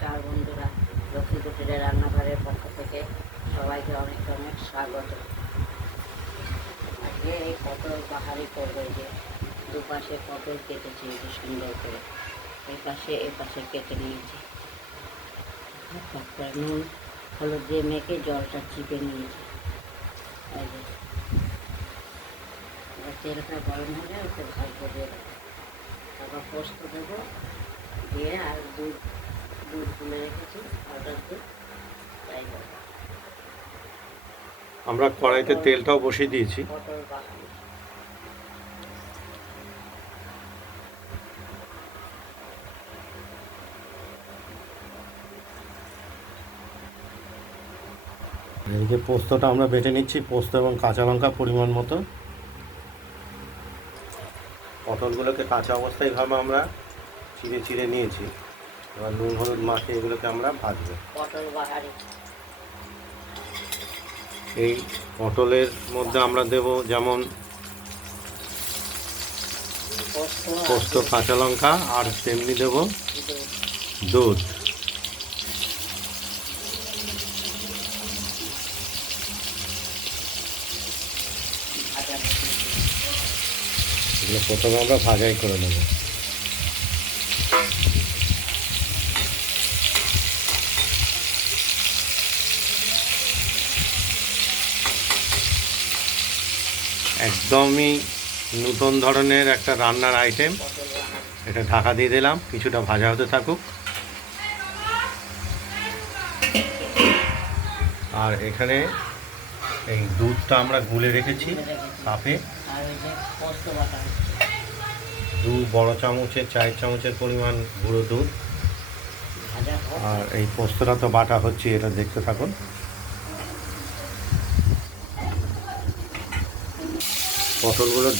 নমস্কার বন্ধুরা, লক্ষ্মী কুটিরের রান্নাঘরের পক্ষ থেকে সবাইকে অনেক অনেক স্বাগত। আজকে এই পটল বাহারি করবো। যে দুপাশে পটল কেটেছি যে সুন্দর করে, এই পাশে কেটে নিয়েছি। তারপরে নুন হলুদ দিয়ে মেখে জলটা চিপে নিয়েছি। এই যে তেলটা গরম হলে ওকে ভাজতে দিয়ে দেবো। তারপর পোস্ত দেবো, দিয়ে আর দুধ তুলে রেখেছি, পাউডার দুধ, তাই দেবো। আমরা কড়াইতে তেলটাও বসিয়ে দিয়েছি। পটল বাহারি এদিকে পোস্তটা আমরা বেটে নিচ্ছি, পোস্ত এবং কাঁচা লঙ্কা পরিমাণ মতো। পটলগুলোকে কাঁচা অবস্থায় ভাবে আমরা চিড়ে চিড়ে নিয়েছি। এবার নুন হলুদ মাখিয়ে এগুলোকে আমরা ভাজবো। পটল বাহারি এই পটলের মধ্যে আমরা দেব যেমন পোস্ত, কাঁচা লঙ্কা, আর তেমনি দেব দুধ। এগুলো প্রথমে আমরা ভাজাই করে নেব। একদমই নতুন ধরনের একটা রান্নার আইটেম। এটা ঢাকা দিয়ে দিলাম, কিছুটা ভাজা হতে থাকুক। আর এখানে এই দুধটা আমরা গুলে রেখেছি কাপে, 2 বড় চামচের 4 চামচের পরিমাণ গুঁড়ো দুধ। আর এই পোস্তটা তো বাটা হচ্ছে, এটা দেখতে থাকুন। পটলগুলোর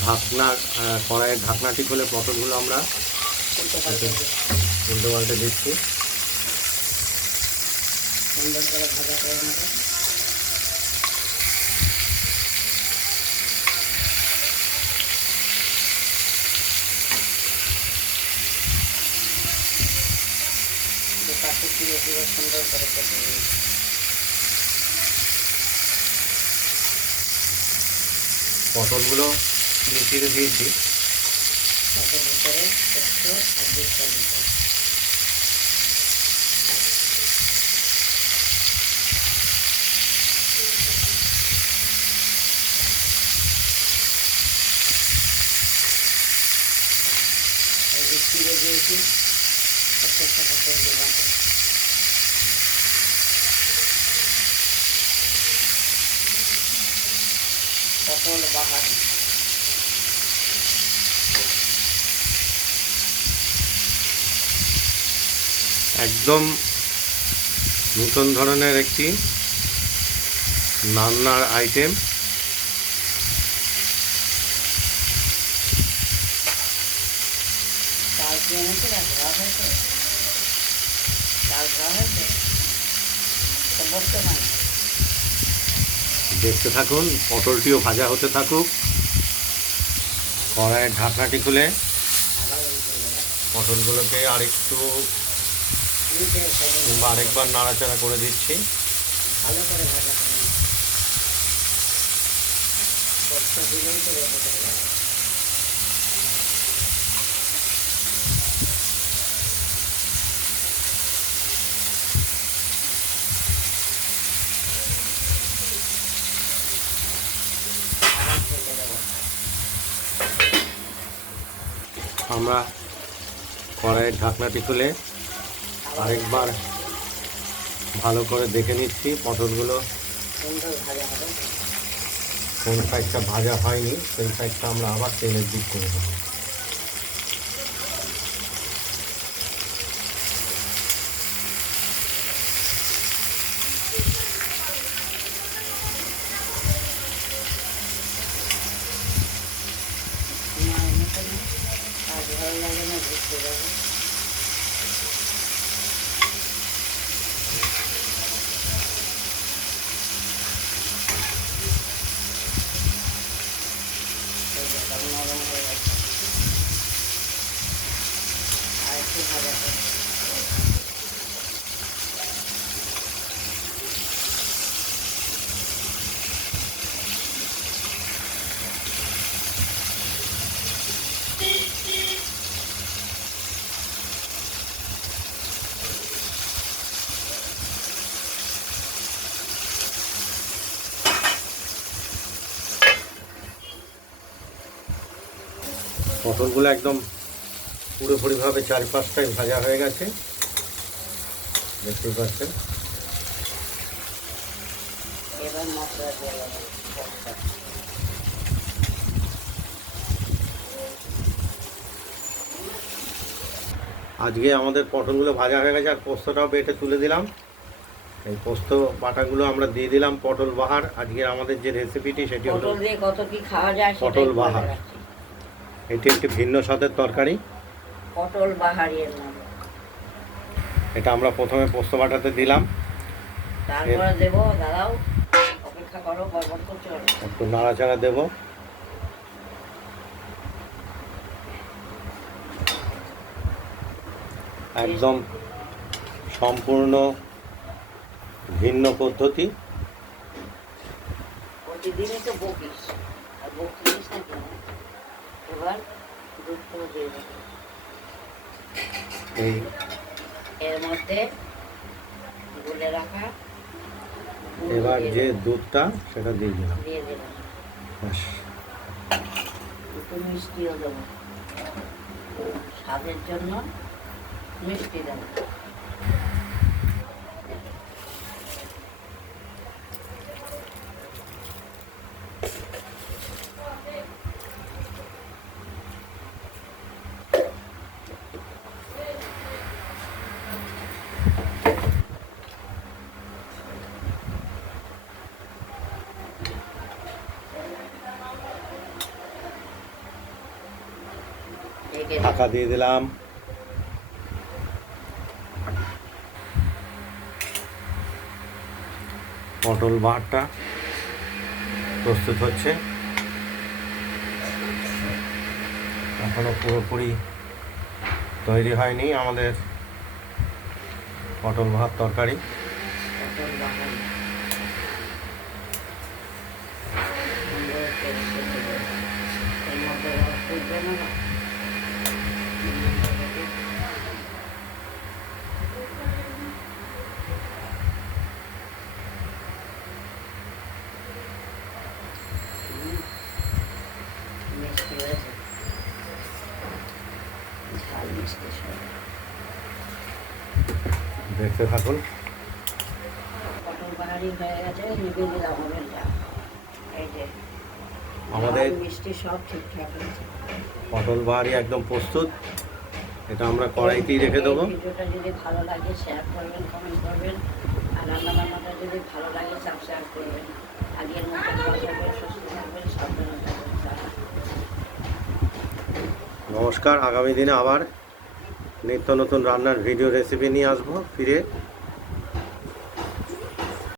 কড়াইয়ের ঢাকনাটি খুলে পটলগুলো আমরা উল্টো পাল্টে দিচ্ছি। সুন্দর করে পটলগুলো চিড়ে দিয়েছি। তার ভিতরে পোস্ত আর দুধটা দিতে হবে। এই যে চিড়ে দিয়েছি, প্রত্যেকটা পটল দিয়ে বাটা। পটল বাহারি একদম নতুন ধরনের একটি রান্নার আইটেম। চাল কিনে এনেছে, ধোয়া হয়েছে, চাল ধোয়া হয়েছে, তো বসতে পারে। দেখতে থাকুন, পটলটিও ভাজা হতে থাকুক। কড়াইয়ের ঢাকনাটি খুলে পটলগুলোকে আরেকটু কিংবা আরেকবার নাড়াচাড়া করে দিচ্ছি। ভালো করে ভাজা করে পোস্ত দিলেই তো রেডি হয়ে যাবে। আমরা কড়াইয়ের ঢাকনাটি খুলে আরেকবার ভালো করে দেখে নিচ্ছি পটলগুলো সুন্দর ভাজা হবে। কোন সাইডটা ভাজা হয়নি সেই সাইডটা আমরা আবার তেলের দিক করে দেবো। আর ভালো লাগে না, ঘুরতে যাবো। নরম হয়ে গেছে। পটলগুলো একদম পুরোপুরিভাবে চারপাশটাই ভাজা হয়ে গেছে, দেখতেই পাচ্ছেন। এবার মশলা দিয়ে দেবো। আজকে আমাদের পটলগুলো ভাজা হয়ে গেছে আর পোস্তটাও বেটে তুলে দিলাম। এই পোস্ত বাটাগুলো আমরা দিয়ে দিলাম পটল বাহার। আজকে আমাদের যে রেসিপিটি সেটি হলো পটল দিয়ে কত কি খাওয়া যায় সেটাই পটল বলে বাহার। রাখছি। এটি একটি ভিন্ন স্বাদের তরকারি। পটল বাহারের নাম। এটা আমরা প্রথমে পোস্ত বাটাতে দিলাম, তারপরে দেবো, দাঁড়াও অপেক্ষা করো, গড়বড় করতে হবে। একটু নাড়াচাড়া দেবো। একদম সম্পূর্ণ ভিন্ন পদ্ধতি। প্রতিদিনই তো বকিস, আর বকিস না কেন? এবার দুধটা দিয়ে দেবো এই এর মধ্যে, গুলে রাখা গুঁড়ো এবার দিয়ে যে দেবো। দুধটা সেটা দিয়ে দিলাম। দিয়ে দিলাম, ব্যাস। একটু মিষ্টিও দেবো, স্বাদের জন্য মিষ্টি দেবো। ঢাকা দিয়ে দিলাম। পটল বাহারটা প্রস্তুত হচ্ছে, এখনো পুরোপুরি তৈরি হয়নি আমাদের পটল বাহার তরকারি। পটল বাহার সুন্দর করে কেটে দেবো। এর মধ্যে রস উঠবে না। মিষ্টি হয়েছে, ঝাল মিষ্টি সব। দেখতে থাকুন। পটল বাহারি হয়ে গেছে, নিভে দিলাম ওভেনটা। এই যে আমাদের ঝাল মিষ্টি সব ঠিকঠাক হয়েছে। পটল বাহারি একদম প্রস্তুত। এটা আমরা কড়াইতেই রেখে দেবো। এই ভিডিওটা যদি ভালো লাগে শেয়ার করবেন, কমেন্ট করবেন, আর রান্নাবান্নাটা যদি ভালো লাগে সাবস্ক্রাইব করবেন। আগের মতো ভালো থাকবেন, সুস্থ থাকবেন, সাবধানে থাকবেন। নমস্কার। আগামী দিনে আবার নিত্য নতুন রান্নার ভিডিও রেসিপি নিয়ে আসবো ফিরে।